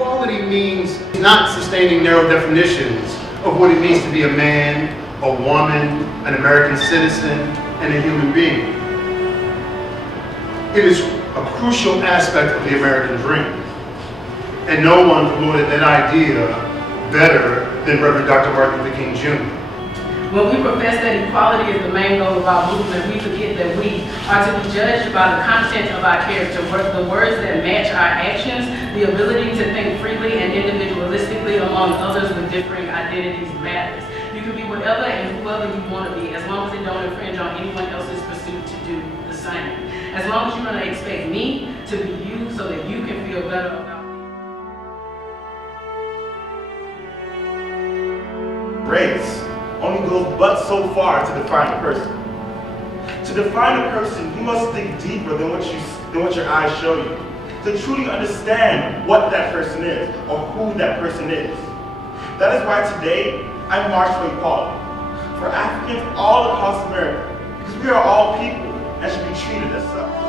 Equality means not sustaining narrow definitions of what it means to be a man, a woman, an American citizen, and a human being. It is a crucial aspect of the American dream. And no one promoted that idea better than Reverend Dr. Martin Luther King Jr. When we profess that equality is the main goal of our movement, we forget that we are to be judged by the content of our character, the words that match our actions, the ability to think freely and individualistically among others with differing identities matters. You can be whatever and whoever you want to be, as long as it don't infringe on anyone else's pursuit to do the same. As long as you're going to expect me to be you so that you can feel better about race only goes but so far to define a person. To define a person, you must dig deeper than what your eyes show you, to truly understand what that person is or who that person is. That is why today I march for equality, for Africans all across America, because we are all people and should be treated as such.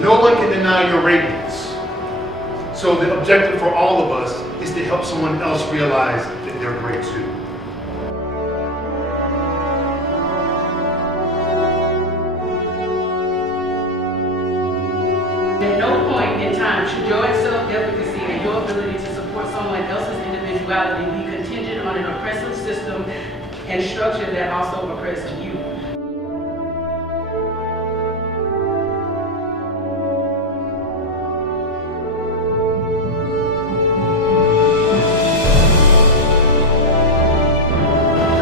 No one can deny your radiance. So the objective for all of us is to help someone else realize that they're great too. At no point in time should your self-efficacy and your ability to support someone else's individuality be contingent on an oppressive system and structure that also oppresses you.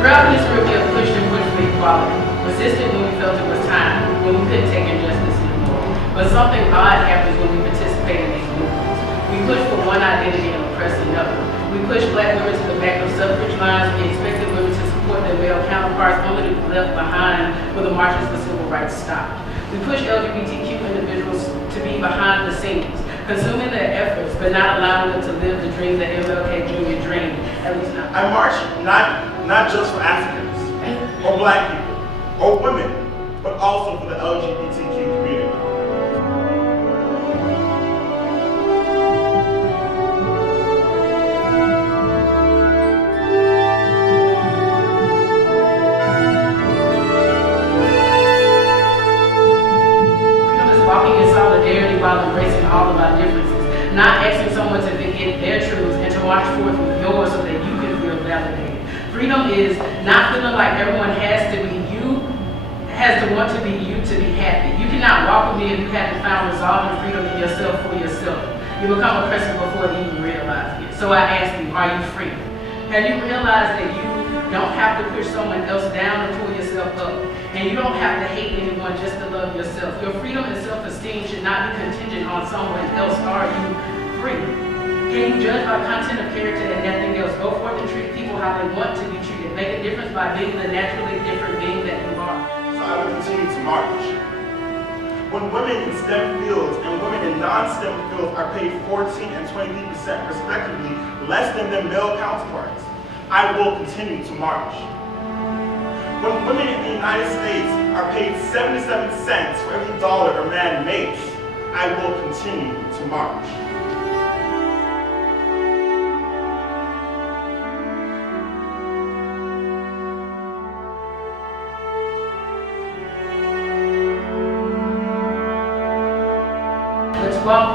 Throughout history, we have pushed and pushed for equality, resisted when we felt it was time, when we couldn't take injustice anymore. But something odd happens when we participate in these movements. We push for one identity and oppress another. We push black women to the back of suffrage lines. We expected women to support their male counterparts only to be left behind when the marches for civil rights stopped. We push LGBTQ individuals to be behind the scenes, consuming their efforts, but not allowing them to live the dream that MLK Jr. dreamed, at least not. I march not just for Africans, or black people, or women, but also for the LGBTQ community. Freedom is walking in solidarity while embracing all of our differences, not asking someone to forget their truths and to march forth with yours so that you can feel validated. Freedom is not feeling like everyone has to be you, has to want to be you to be happy. You cannot walk with me if you haven't found resolve and freedom in yourself for yourself. You become oppressive before you even realize it. So I ask you, are you free? Have you realized that you don't have to push someone else down to pull yourself up? And you don't have to hate anyone just to love yourself. Your freedom and self-esteem should not be contingent on someone else. Are you free? Can you judge by content of character and nothing else? Go forth and treat people how they want to be treated. Make a difference by being the naturally different being that you are. So I will continue to march. When women in STEM fields and women in non-STEM fields are paid 14% and 23% respectively less than their male counterparts, I will continue to march. When women in the United States are paid 77 cents for every dollar a man makes, I will continue to march.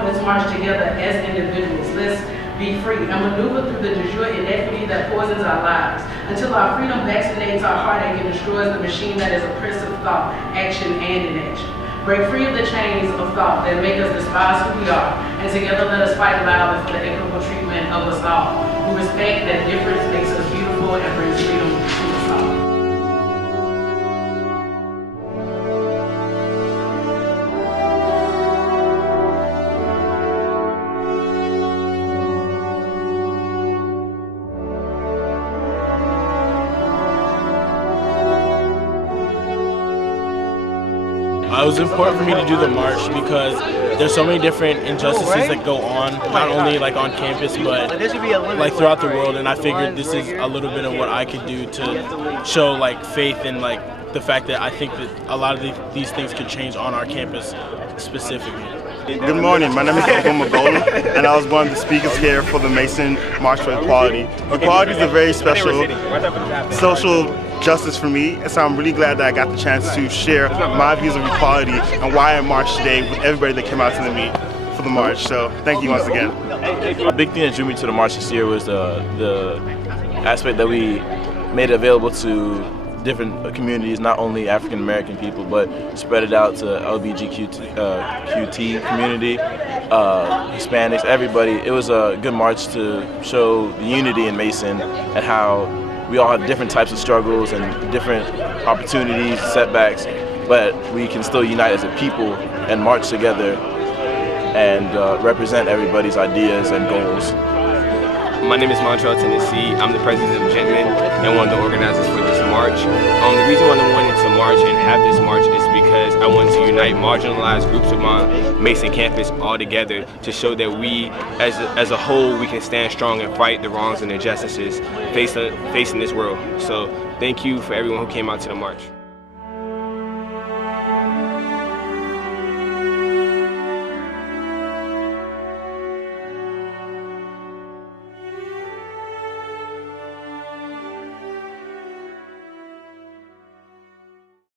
Let's march together as individuals. Let's be free and maneuver through the de jure inequity that poisons our lives until our freedom vaccinates our heartache and destroys the machine that is oppressive thought, action, and inaction. Break free of the chains of thought that make us despise who we are, and together let us fight loudly for the equitable treatment of us all. We respect that difference makes us beautiful and brings freedom to us all. It was important for me to do the march because there's so many different injustices that go on, not only like on campus, but like throughout the world. And I figured this is a little bit of what I could do to show like faith in like the fact that I think that a lot of these things could change on our campus specifically. Good morning, my name is Obama Golden, and I was one of the speakers here for the Mason March for Equality. Equality is a very special social justice for me, and so I'm really glad that I got the chance to share my views of equality and why I marched today with everybody that came out to meet for the march. So thank you once again. A big thing that drew me to the march this year was the aspect that we made it available to different communities, not only African American people, but spread it out to LGBTQT community, Hispanics, everybody. It was a good march to show the unity in Mason and how we all have different types of struggles and different opportunities, setbacks, but we can still unite as a people and march together and represent everybody's ideas and goals. My name is Montreal, Tennessee. I'm the president of Gentlemen and one of the organizers for this march. The reason why I wanted to march and have this march is because I wanted to unite marginalized groups of my Mason campus all together to show that we, as a whole, we can stand strong and fight the wrongs and injustices facing this world. So thank you for everyone who came out to the march.